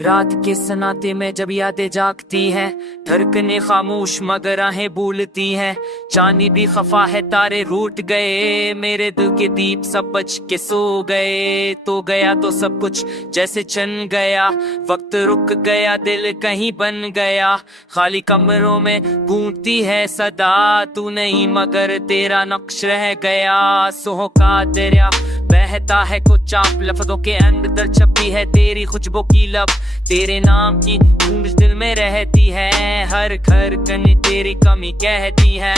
रात के सन्नाटे में जब यादें जागती हैं, धड़कने खामोश मगर राहें भूलती हैं। चांदी भी खफा है, तारे रूठ गए, मेरे दिल के दीप सब बच के सो गए। तो गया तो सब कुछ जैसे चन गया, वक्त रुक गया, दिल कहीं बन गया। खाली कमरों में गूंजती है सदा, तू नहीं मगर तेरा नक्श रह गया। सोह का दरिया बहता है कुछ आप लफ्जों के अंदर छपी है तेरी खुशबू की लब, तेरे नाम की गूंज दिल में रहती है। हर घर कनी तेरी कमी कहती है।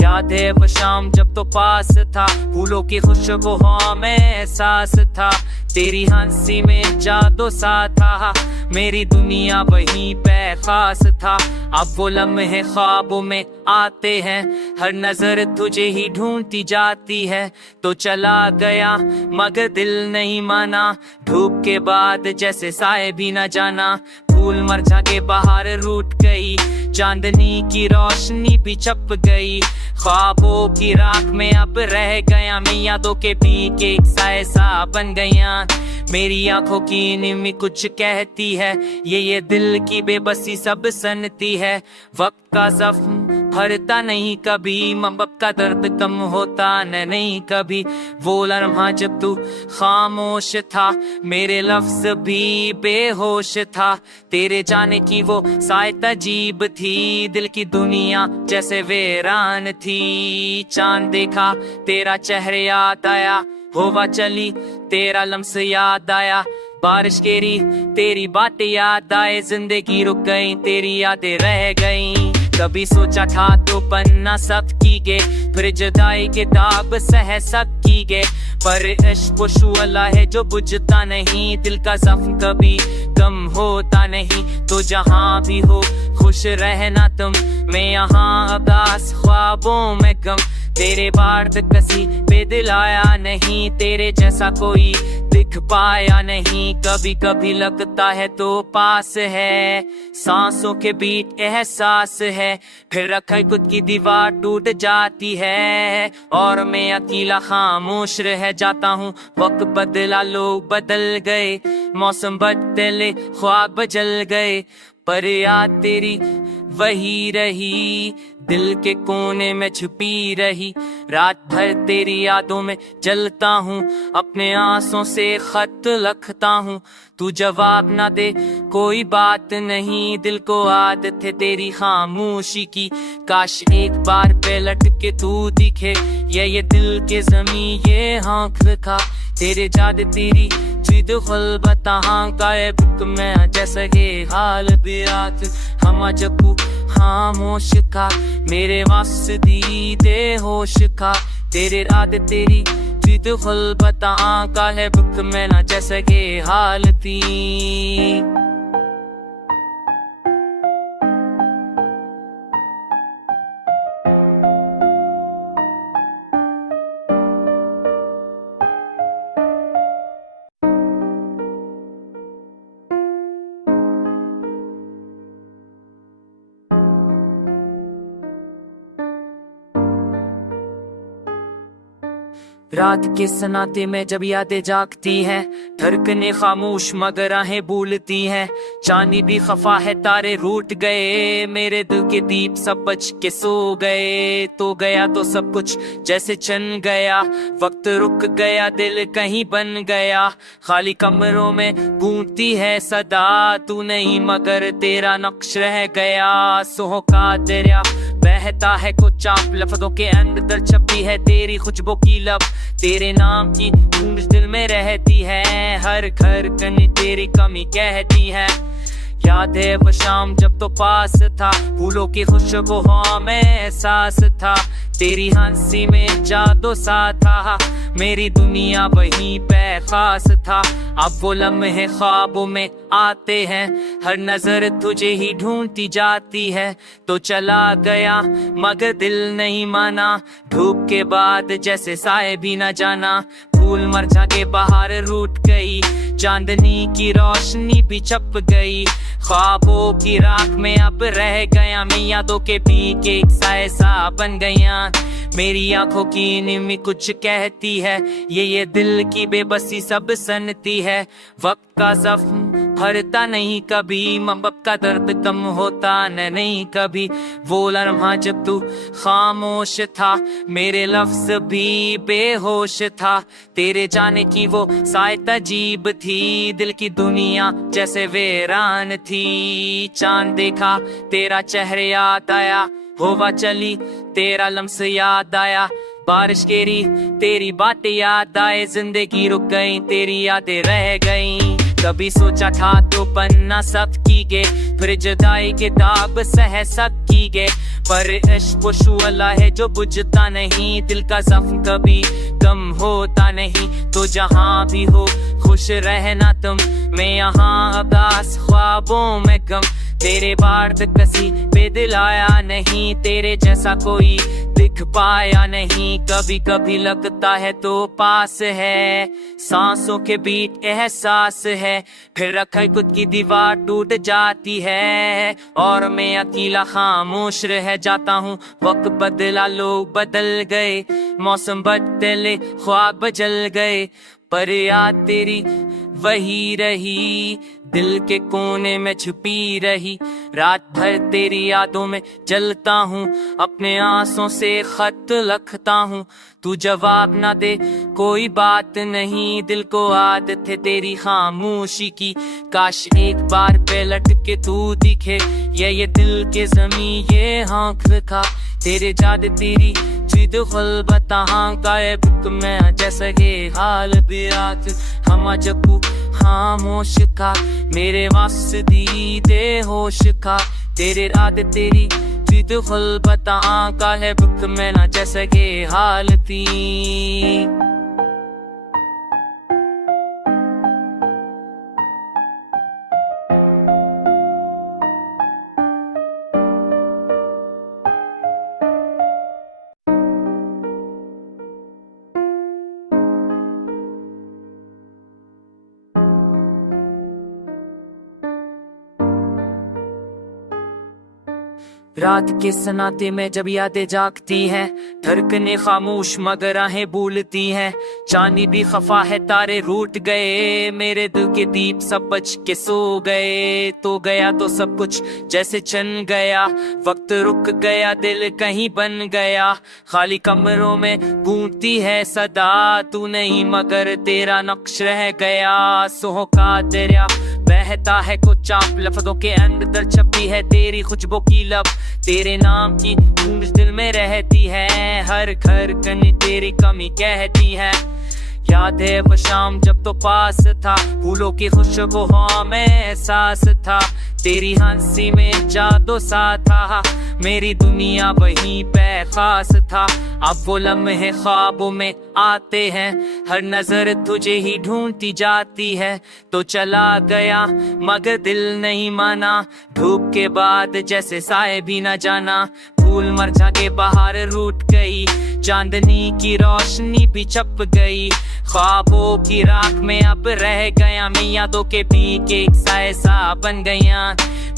याद है वो शाम जब तो पास था, फूलों की खुशबू में एहसास था। तेरी हंसी में जादू सा था, मेरी दुनिया वहीं पे खास था। अब वो लम्हे ख्वाबों में आते हैं, हर नजर तुझे ही ढूंढती जाती है। तो चला गया मगर दिल नहीं माना, धूप के बाद जैसे साए भी न जाना। फूल मरझा के बाहर रूठ गई, चांदनी की रोशनी भी छप गई। ख्वाबों की राख में अब रह गया, मैं यादों के पी के एक साए सा बन गया। मेरी आंखों की नींद कुछ कहती है, ये दिल की बेबसी सब सनती है। वक्त का जख्म भरता नहीं कभी, मोहब्बत का दर्द कम होता नहीं कभी। वो लम्हा जब तू खामोश था, मेरे लफ्ज भी बेहोश था। तेरे जाने की वो सायत अजीब थी, दिल की दुनिया जैसे वीरान थी। चांद देखा तेरा चेहरे याद आया, हवा चली तेरा लम्स याद आया। बारिश केरी तेरी बातें याद आए, जिंदगी रुक गई तेरी यादें रह गई। कभी सोचा था तो पन्ना सब की गे, फिर जुदाई के दाग सह सब की गे। पर इश्क वो शुअला है जो बुझता नहीं, दिल का जख्म कभी कम होता नहीं। तो जहाँ भी हो खुश रहना तुम, मैं यहाँ अब्बास ख्वाबों में गम। तेरे बाढ़ कसी पे दिल आया नहीं, तेरे जैसा कोई दिख पाया नहीं। कभी कभी लगता है तो पास है, सांसों के बीच एहसास है। फिर रखा खुद की दीवार टूट जाती है, और मैं अकेला खामोश रह जाता हूँ। वक्त बदला, लोग बदल गए, मौसम बदले, ख्वाब बदल गए, पर याद तेरी वही रही, दिल के कोने में छुपी रही। रात भर तेरी यादों में जलता हूँ, अपने आंसों से खत लिखता हूँ। तू जवाब ना दे कोई बात नहीं, दिल को आदत है तेरी खामोशी की। काश एक बार पलट के तू दिखे, ये दिल के जमी ये आँख खा। तेरे जाद तेरी जिद खुल बता का बुक में, जैसा ये हाल बिरात हम जब खामोश का। मेरे वास्ते दे होश का, तेरे रात तेरी जिद खुल बता का है बुक में ना, जैसा ये हाल थी। रात के सन्नाटे में जब यादें जागती हैं, धड़कने खामोश मगर राहें भूलती हैं। चांदी भी खफा है, तारे रूठ गए, मेरे दिल के दीप सब बच के सो गए। तो गया तो सब कुछ जैसे चन गया, वक्त रुक गया, दिल कहीं बन गया। खाली कमरों में गूंजती है सदा, तू नहीं मगर तेरा नक्श रह गया। सोह का दरिया बहता है कुछ आप लफ्जों के अंदर छपी है तेरी खुशबू की लब, तेरे नाम की गूंज दिल में रहती है। हर घर कनी तेरी कमी कहती है। याद है वो शाम जब तो पास था, फूलों की खुशबू में एहसास था। तेरी हंसी में जादू सा था, मेरी दुनिया वहीं पे खास था। अब वो लम्हे ख्वाबों में आते हैं, हर नजर तुझे ही ढूंढती जाती है। तो चला गया मगर दिल नहीं माना, धूप के बाद जैसे साए भी न जाना। फूल मरझा के बाहर रूठ गई, चांदनी की रोशनी भी छप गई। ख्वाबों की राख में अब रह गया, मैं यादों के पी के एक साए सा बन गया। मेरी आंखों की नींव कुछ कहती है, ये दिल की बेबसी सब सनती है। वक्त का जख्म भरता नहीं कभी, मोहब्बत का दर्द कम होता नहीं कभी। वो लम्हा जब तू खामोश था, मेरे लफ्ज भी बेहोश था। तेरे जाने की वो सायत अजीब थी, दिल की दुनिया जैसे वीरान थी। चांद देखा तेरा चेहरे याद आया, हवा चली तेरा लम्स याद आया। बारिश गिरी तेरी बातें याद आए, जिंदगी रुक गई तेरी यादें रह गई। कभी सोचा था तो बनना सब की गे, फिर जुदाई किताब सह सब की गे। पर इश्क वो शुअला है जो बुझता नहीं, दिल का जख्म कभी कम होता नहीं। तो जहाँ भी हो खुश रहना तुम, मैं यहाँ उदास ख्वाबों में गम। तेरे बार्द कसी पे दिल आया नहीं, तेरे जैसा कोई दिख पाया नहीं। कभी कभी लगता है तो पास है, सांसों के बीच एहसास है। फिर रखा खुद की दीवार टूट जाती है, और मैं अकेला खामोश रह जाता हूँ। वक्त बदला लोग बदल गए, मौसम बदले ख्वाब बदल गए, पर याद तेरी वही रही, दिल के कोने में छुपी रही। रात भर तेरी यादों में जलता हूँ, अपने आंसों से खत लिखता हूँ। तू जवाब ना दे कोई बात नहीं, दिल को आदत है तेरी खामोशी की। काश एक बार पलट के तू दिखे, ये दिल के जमी ये आँख खा। तेरे जाद तेरी जिद खुल बताहां काए बुक में जैसे के हाल बिरात। हम जकू खामोश का मेरे वास्ते दे होश का। तेरे रात तेरी जिद खुल बताहां काए बुक में ना जैसे के हाल थी। रात के सन्नाटे में जब यादें जागती हैं, धड़कनें खामोश मगर आहें भूलती हैं। चांदी भी खफा है तारे रूठ गए, मेरे दिल के दीप सब बच के सो गए। तो गया तो सब कुछ जैसे चन गया, वक्त रुक गया दिल कहीं बन गया। खाली कमरों में गूंजती है सदा, तू नहीं मगर तेरा नक्श रह गया। सोह का दरिया बहता है कुछ आप लफ्जों के अंदर छपी है तेरी खुशबू की लब। तेरे नाम की गूंज दिल में रहती है, हर घर कनी तेरी कमी कहती है। याद है वो शाम जब तो पास था, फूलों की खुशबू में एहसास था। तेरी हंसी में जादू सा था, मेरी दुनिया वहीं पे खास था। अब वो लम्हे ख्वाबों में आते हैं, हर नजर तुझे ही ढूंढती जाती है। तो चला गया मगर दिल नहीं माना, धूप के बाद जैसे साए भी न जाना। फूल मरझा के बाहर रूठ गई, चांदनी की रोशनी भी छप गई। ख्वाबों की राख में अब रह गया, मैं यादों के बीच एक साए सा बन गया।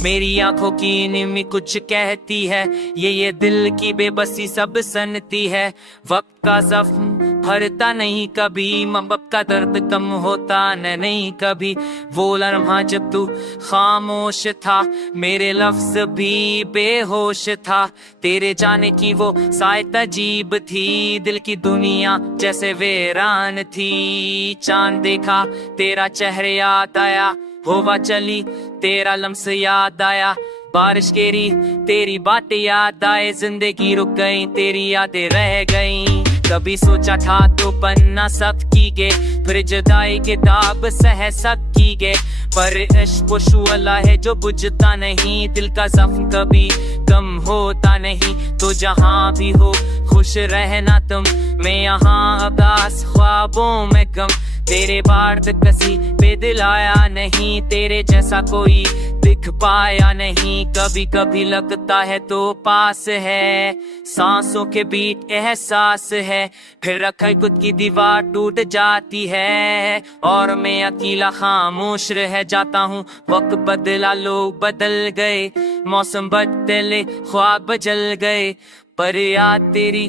मेरी आंखों की नींव कुछ कहती है, ये दिल की बेबसी सब सनती है। वक्त का जख्म भरता नहीं कभी, मोहब्बत का दर्द कम होता नहीं कभी। वो लम्हा जब तू खामोश था, मेरे लफ्ज भी बेहोश था। तेरे जाने की वो सायत अजीब थी, दिल की दुनिया जैसे वीरान थी। चांद देखा तेरा चेहरे याद आया, हवा चली तेरा लम्स याद आया। बारिश गिरी तेरी बातें याद आए, जिंदगी रुक गई तेरी यादें रह गई। कभी सोचा था तो बनना सब की गे, फिर जुदाई किताब सह सब की गे। पर इश्क वो शुअला है जो बुझता नहीं, दिल का जख्म कभी कम होता नहीं। तो जहाँ भी हो खुश रहना तुम, मैं यहाँ उदास ख्वाबों में गम। तेरे बार्द कसी पे दिल आया नहीं, तेरे जैसा कोई दिख पाया नहीं। कभी कभी लगता है तो पास है, सांसों के बीच एहसास है। फिर रखा खुद की दीवार टूट जाती है, और मैं अकेला खामोश रह जाता हूँ। वक्त बदला लोग बदल गए, मौसम बदले ख्वाब बदल गए, पर याद तेरी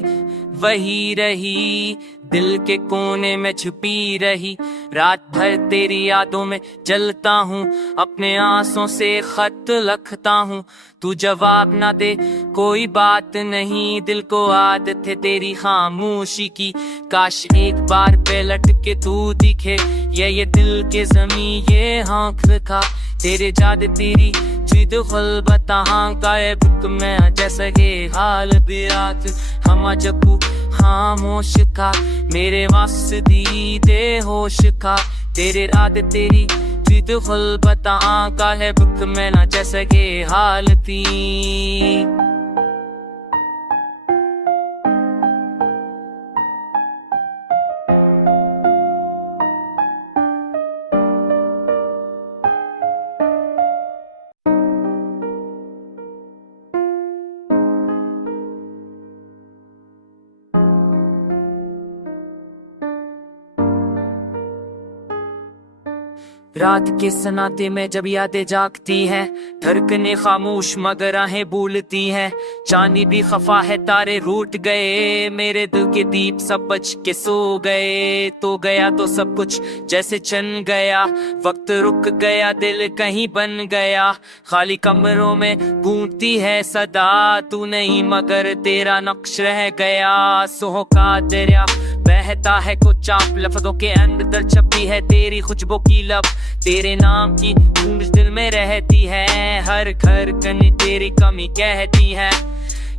वही रही, दिल के कोने में छुपी रही। रात भर तेरी यादों में जलता हूँ, अपने आंसुओं से खत लिखता हूँ। तू जवाब ना दे कोई बात नहीं, दिल को आदत है तेरी खामोशी की। काश एक बार पलट के तू दिखे, ये दिल के जमी ये आँख खा। तेरे जाद तेरी जिद खुल बता का बुक में जैसे के हाल बिरात हम जब खामोश का। मेरे वास्ते दे होश का, तेरे रात तेरी जिद खुल बता का है बुक में ना जैसे के हाल थी। रात के सन्नाटे में जब यादें जागती हैं, धड़कनें खामोश मगर आहें भूलती हैं। चांदी भी खफा है तारे रूठ गए, मेरे दिल के दीप सब बच के सो गए। तो गया तो सब कुछ जैसे चन गया, वक्त रुक गया दिल कहीं बन गया। खाली कमरों में गूंजती है सदा, तू नहीं मगर तेरा नक्श रह गया। सोह का दरिया बहता है कुछ आप लफ्जों के अंदर छपी है तेरी खुशबू की लब। तेरे नाम की गूंज दिल में रहती है, हर घर कनी तेरी कमी कहती है।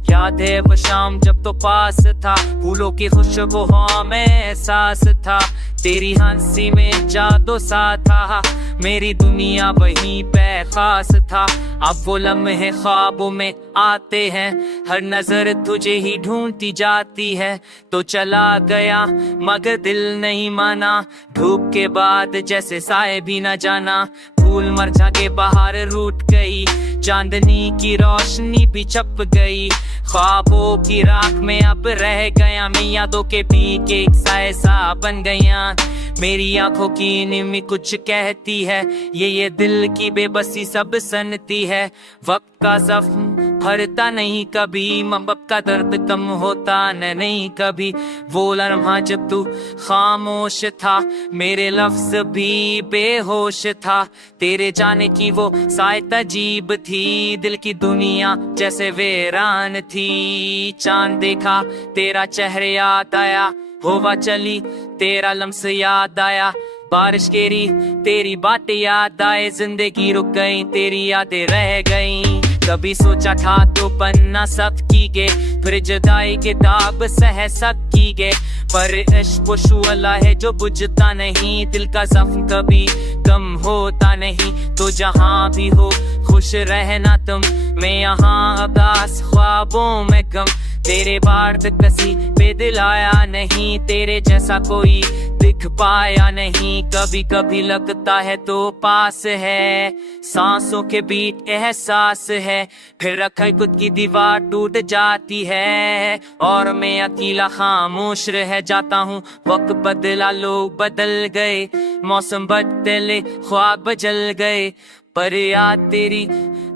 याद है वो शाम जब तो पास था, फूलों की खुशबू में एहसास था। तेरी हंसी में जादू सा था, मेरी दुनिया वहीं पे खास था। अब वो लम्हे ख्वाबों में आते हैं, हर नजर तुझे ही ढूंढती जाती है। तो चला गया मगर दिल नहीं माना, धूप के बाद जैसे साए भी न जाना। फूल मरझा के बाहर रूठ गई, चांदनी की रोशनी भी छप गई। ख्वाबों की राख में अब रह गया, मैं यादों के पी के एक साए सा बन गया। मेरी आंखों की निमी कुछ कहती है, ये दिल की बेबसी सब सनती है। वक्त का जख्म भरता नहीं कभी, मोहब्बत का दर्द कम होता नहीं कभी। वो लम्हा जब तू खामोश था, मेरे लफ्ज भी बेहोश था। तेरे जाने की वो सायत अजीब थी, दिल की दुनिया जैसे वीरान थी। चांद देखा तेरा चेहरा याद आया, हवा चली तेरा लम्स याद आया। बारिश केरी तेरी बातें याद आए, जिंदगी रुक गई तेरी यादें रह गई। कभी सोचा था तो बनना सब की गे, फिर जुदाई के दाग सह सब की गे। पर इश्क वो शुअला है जो बुझता नहीं, दिल का जख्म कभी कम होता नहीं। तो जहाँ भी हो खुश रहना तुम, मैं यहाँ उदास ख्वाबों में गम। तेरे बार्द कसी पे दिल आया नहीं, तेरे जैसा कोई दिख पाया नहीं। कभी कभी लगता है तो पास है, सांसों के बीच एहसास है। फिर रखा खुद की दीवार टूट जाती है, और मैं अकेला खामोश रह जाता हूँ। वक्त बदला लोग बदल गए, मौसम बदले ख्वाब बदल गए, पर याद तेरी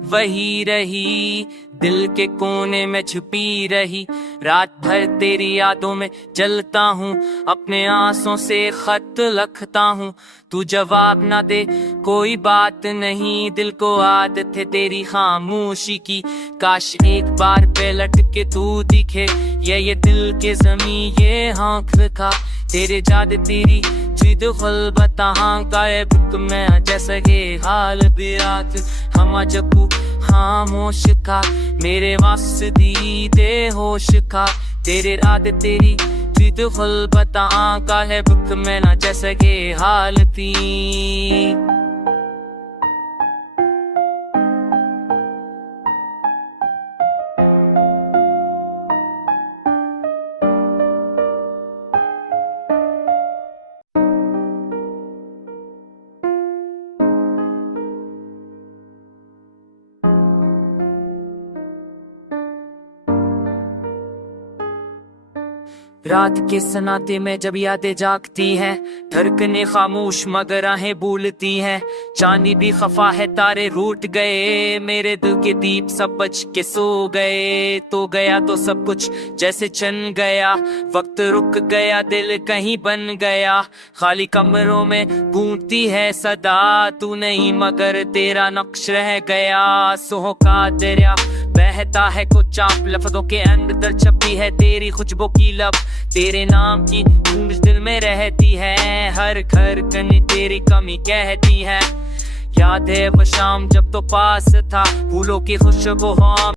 वही रही, दिल के कोने में छुपी रही। रात भर तेरी यादों में जलता हूँ, अपने आंसुओं से खत लिखता हूँ। तू जवाब ना दे कोई बात नहीं, दिल को आदत है तेरी खामोशी की। काश एक बार पलट के तू दिखे, ये दिल के जमी ये आँख खा। तेरे जाद तेरी जिद खुल बता का बुक में जैसे के हाल बिरात हम जब खामोश का। मेरे वास्ते दे होश का, तेरे रात तेरी जिद खुल बता का है बुक में ना जैसे के हाल थी। रात के सन्नाटे में जब यादें जागती हैं, धड़कनें खामोश मगर आहें भूलती हैं। चांदी भी खफा है, तारे रूठ गए, मेरे दिल के दीप सब बच के सो गए। तो गया तो सब कुछ जैसे चन गया, वक्त रुक गया, दिल कहीं बन गया। खाली कमरों में गूंजती है सदा, तू नहीं मगर तेरा नक्श रह गया। आंसुओं का दरिया बहता है कुछ चाप, लफ्जों के अंदर छपी है तेरी खुशबू की लब। तेरे नाम की गूंज दिल में रहती है, हर घर कनी तेरी कमी कहती है। याद है वो शाम जब तो पास था, फूलों की खुशबू हम